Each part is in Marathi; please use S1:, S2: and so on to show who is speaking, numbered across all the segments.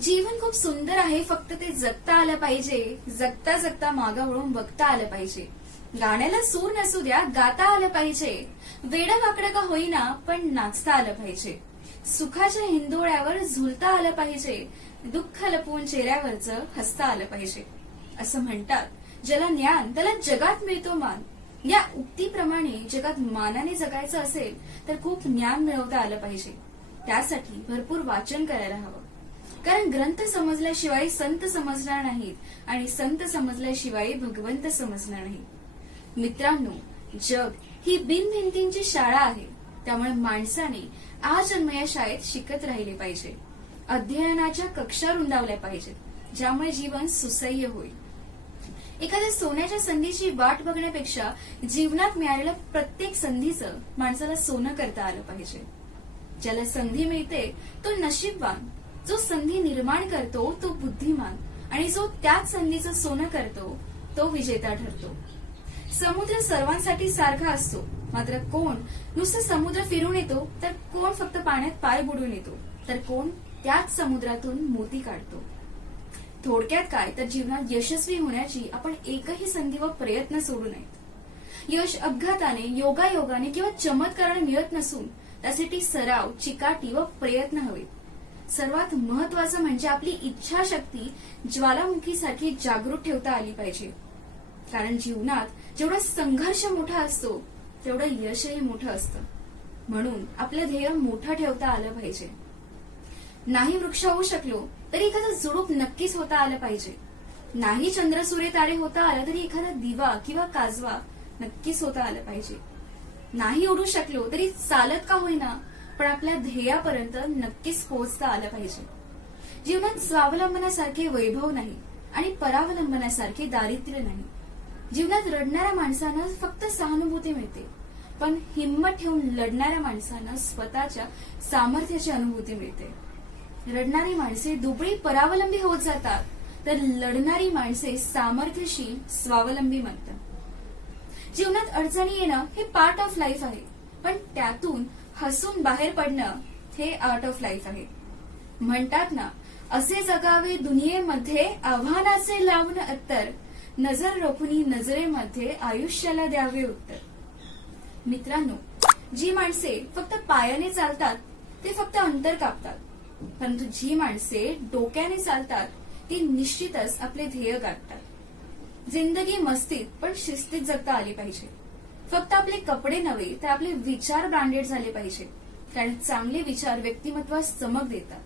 S1: जीवन खूप सुंदर आहे फक्त ते जगता आलं पाहिजे. जगता जगता मागं वळून बघता आलं पाहिजे. गाण्याला सूर नसू द्या गाता आलं पाहिजे. वेडं वाकडं का होईना पण नाचता आलं पाहिजे. सुखाच्या हिंदोळ्यावर झुलता आलं पाहिजे. दुःख लपवून चेहऱ्यावरचं हसता आलं पाहिजे. असं म्हणतात. ज्याला ज्ञान त्याला जगात मिळतो मान. या उक्तीप्रमाणे जगात मानाने जगायचं असेल तर खूप ज्ञान मिळवता आलं पाहिजे. त्यासाठी भरपूर वाचन करायला हवं. कारण ग्रंथ समजल्याशिवाय संत समजणार नाहीत आणि संत समजल्याशिवाय भगवंत समजणार नाही मित्रांनो जग ही बिनभिंतींची शाळा आहे. त्यामुळे माणसाने आजन्म या शाळेत शिकत राहिले पाहिजे. अध्ययनाच्या कक्षा रुंदावल्या पाहिजेत ज्यामुळे जीवन सुसह्य होईल. एखाद्या सोन्याच्या संधीची वाट बघण्यापेक्षा जीवनात मिळालेल्या प्रत्येक संधीचं माणसाला सोनं करता आलं पाहिजे. ज्याला संधी मिळते तो नशीबवान. जो संधी निर्माण करतो तो बुद्धिमान. आणि जो त्याच संधीचं सोनं करतो तो विजेता ठरतो. समुद्र सर्वांसाठी सारखा असतो. मात्र कोण? नुसतं समुद्र फिरून येतो तर कोण फक्त पाण्यात पाय बुडून येतो? तर कोण? त्याच समुद्रातून मोती काढतो. थोडक्यात काय? तर जीवनात यशस्वी होण्याची आपण एकही संधी व प्रयत्न सोडू नयेत. यश अपघाताने योगायोगाने किंवा चमत्काराने मिळत नसून त्यासाठी सराव चिकाटी व प्रयत्न हवेत. सर्वात महत्वाचं म्हणजे आपली इच्छाशक्ती ज्वालामुखीसारखी जागृत ठेवता आली पाहिजे. कारण जीवनात जेवढा संघर्ष मोठा असतो तेवढं यशही मोठं असतं. म्हणून आपलं ध्येय मोठं ठेवता आलं पाहिजे. नाही वृक्ष होऊ शकलो तरी एखादं झुडूप नक्कीच होता आलं पाहिजे. नाही चंद्र सूर्य तारे होता आलं तरी एखादा दिवा किंवा काजवा नक्कीच होता आलं पाहिजे. नाही उडू शकलो तरी चालत का होईना पण आपल्या ध्येयापर्यंत नक्कीच पोहोचता आलं पाहिजे. जीवनात स्वावलंबनासारखे वैभव नाही आणि परावलंबनासारखे दारिद्र्य नाही. जीवनात रडणाऱ्या माणसानं फक्त सहानुभूती मिळते पण हिंमत ठेवून लढणाऱ्या माणसानं स्वतःच्या सामर्थ्याची अनुभूती मिळते. रडणारी माणसे दुबळी परावलंबी होत जातात तर लढणारी माणसे सामर्थ्यशील स्वावलंबी बनतात. जीवनात अडचणी येणं हे पार्ट ऑफ लाईफ आहे पण त्यातून हसून बाहेर पडणं हे आर्ट ऑफ लाईफ आहे. म्हणतात ना असे जगावे दुनियेमध्ये आव्हानाचे लावून अत्तर नजर रोखुनी नजरेमध्ये आयुष्याला द्यावे उत्तर. मित्रांनो जी माणसे फक्त पायाने चालतात ते फक्त अंतर कापतात. परंतु जी माणसे डोक्याने चालतात ती निश्चितच आपले ध्येय गाठतात. जिंदगी मस्तीत पण शिस्तीत जगता आली पाहिजे. फक्त आपले कपडे नव्हे तर आपले विचार ब्रँडेड झाले पाहिजे कारण चांगले विचार व्यक्तिमत्वास चमक देतात.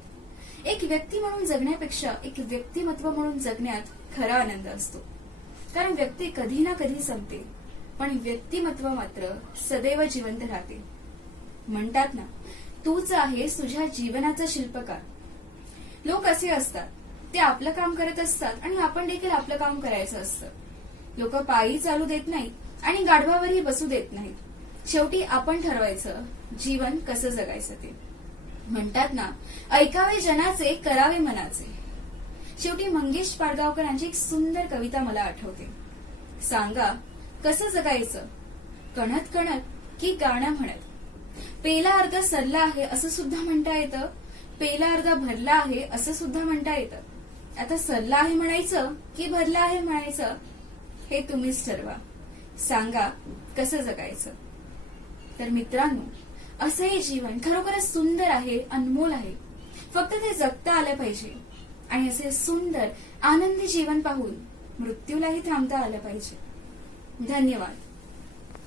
S1: एक व्यक्ती म्हणून जगण्यापेक्षा एक व्यक्तिमत्व म्हणून जगण्यात खरा आनंद असतो. कारण व्यक्ती कधी ना कधी संपते पण व्यक्तिमत्व मात्र सदैव जिवंत राहते. म्हणतात ना तूच आहेस तुझ्या जीवनाचा शिल्पकार. लोक असे असतात ते आपलं काम करत असतात आणि आपण देखील आपलं काम करायचं असतं. लोक पायी चालू देत नाहीत आणि गाढवावरही बसू देत नाहीत. शेवटी आपण ठरवायचं जीवन कसं जगायचं ते. म्हणतात ना ऐकावे जनाचे करावे मनाचे. शेवटी मंगेश पाडगावकरांची एक सुंदर कविता मला आठवते. सांगा कसं जगायचं? कणत कणत की गाणं म्हणत. पेला अर्धा सरला आहे असं सुद्धा म्हणता येतं. पेला अर्धा भरला आहे असं सुद्धा म्हणता येतं. आता सरला आहे म्हणायचं की भरला आहे म्हणायचं हे तुम्हीच ठरवा. सांगा कसं जगायचं? तर मित्रांनो असंही जीवन खरोखरच सुंदर आहे अनमोल आहे. फक्त ते जगता आलं पाहिजे. आणि असे सुंदर आनंदी जीवन पाहून मृत्यूलाही थांबता आलं पाहिजे. धन्यवाद.